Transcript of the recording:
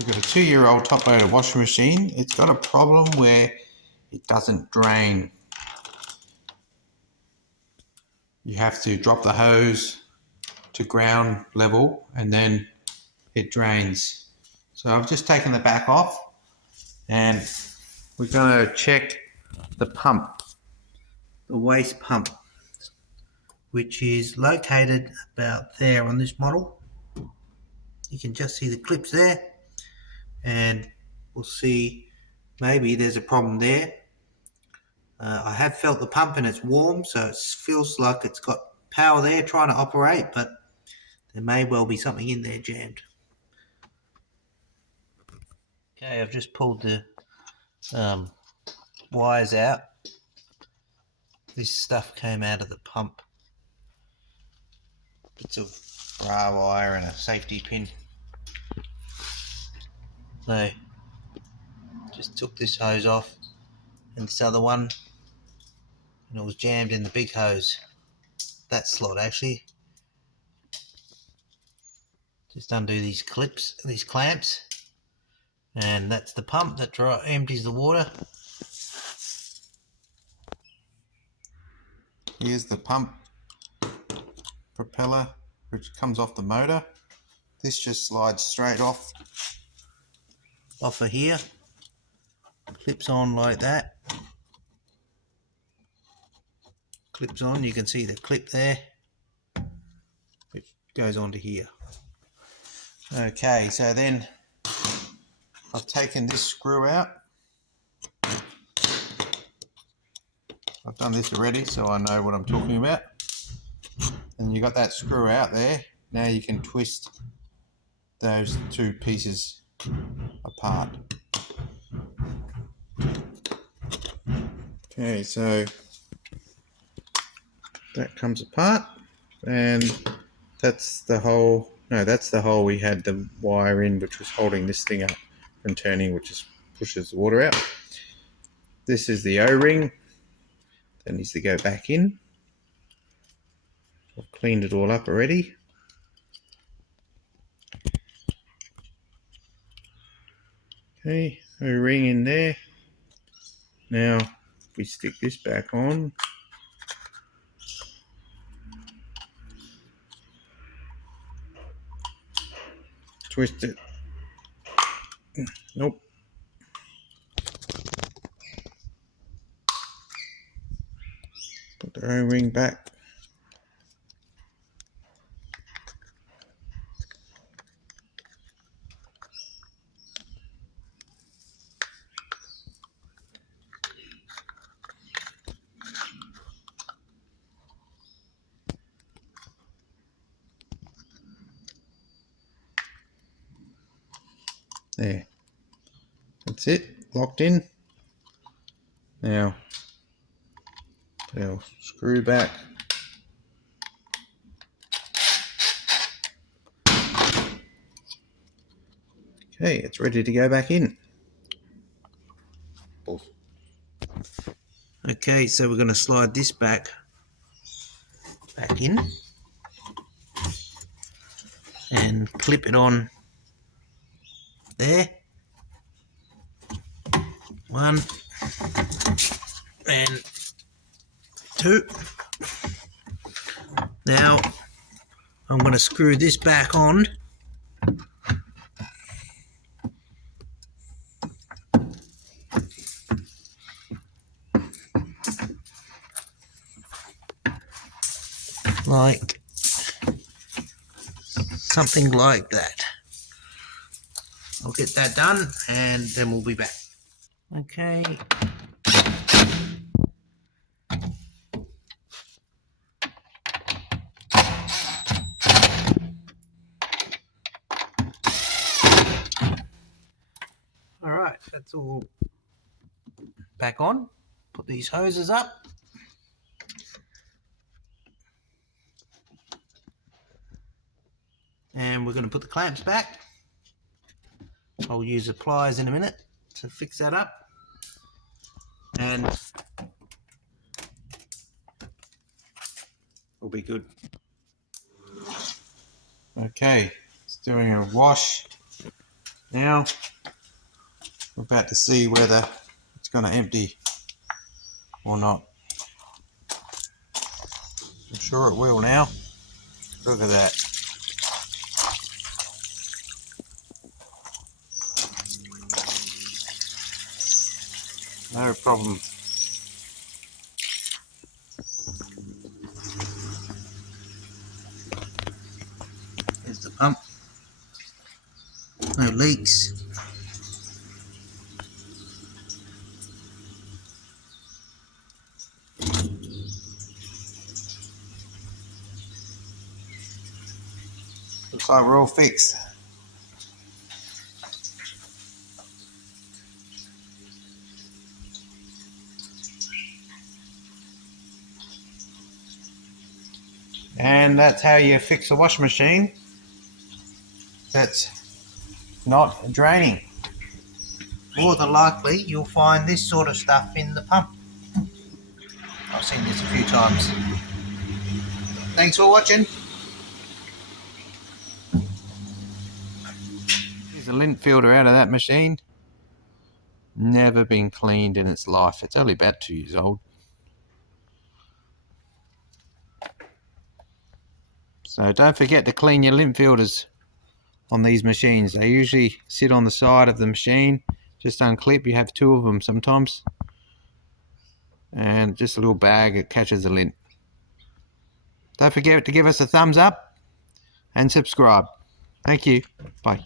We've got a 2-year-old top loader washing machine. It's got a problem where it doesn't drain. You have to drop the hose to ground level and then it drains. So I've just taken the back off and we're going to check the pump, the waste pump, which is located about there on this model. You can just see the clips there, and we'll see maybe there's a problem there. I have felt the pump and it's warm, so it feels like it's got power there trying to operate, but there may well be something in there jammed. Okay, I've just pulled the wires out. This stuff came out of the pump. Bits of bra wire and a safety pin. So just took this hose off and this other one, and it was jammed in the big hose. That slot actually. Just undo these clips, these clamps, and that's the pump that empties the water. Here's the pump propeller, which comes off the motor. This just slides straight off of here, clips on like that. Clips on, you can see the clip there, which goes onto here. Okay, so then I've taken this screw out. I've done this already, so I know what I'm talking about. And you got that screw out there. Now you can twist those two pieces apart. Okay, so that comes apart, and that's the hole. No, that's the hole we had the wire in, which was holding this thing up and turning, which just pushes the water out. This is the O-ring that needs to go back in. I've cleaned it all up already. Okay, O-ring in there. Now, if we stick this back on, twist it. Nope. Put the O-ring back. There. That's it. Locked in. Now, they'll screw back. Okay, it's ready to go back in. Okay, so we're going to slide this back in and clip it on there. 1 and 2. Now I'm going to screw this back on. Like something like that. I'll get that done and then we'll be back. Okay. All right, that's all back on. Put these hoses up. And we're going to put the clamps back. I'll use the pliers in a minute to fix that up. And we'll be good. Okay, it's doing a wash Now we're about to see whether it's going to empty or not. I'm sure it will now. Look at that. No problem. There's the pump. No leaks. Looks like we're all fixed. And that's how you fix a washing machine that's not draining. More than likely you'll find this sort of stuff in the pump. I've seen this a few times. Thanks for watching. Here's a lint filter out of that machine. Never been cleaned in its life. It's only about 2 years old. So don't forget to clean your lint filters on these machines. They usually sit on the side of the machine. Just unclip. You have 2 of them sometimes. And just a little bag that catches the lint. Don't forget to give us a thumbs up and subscribe. Thank you. Bye.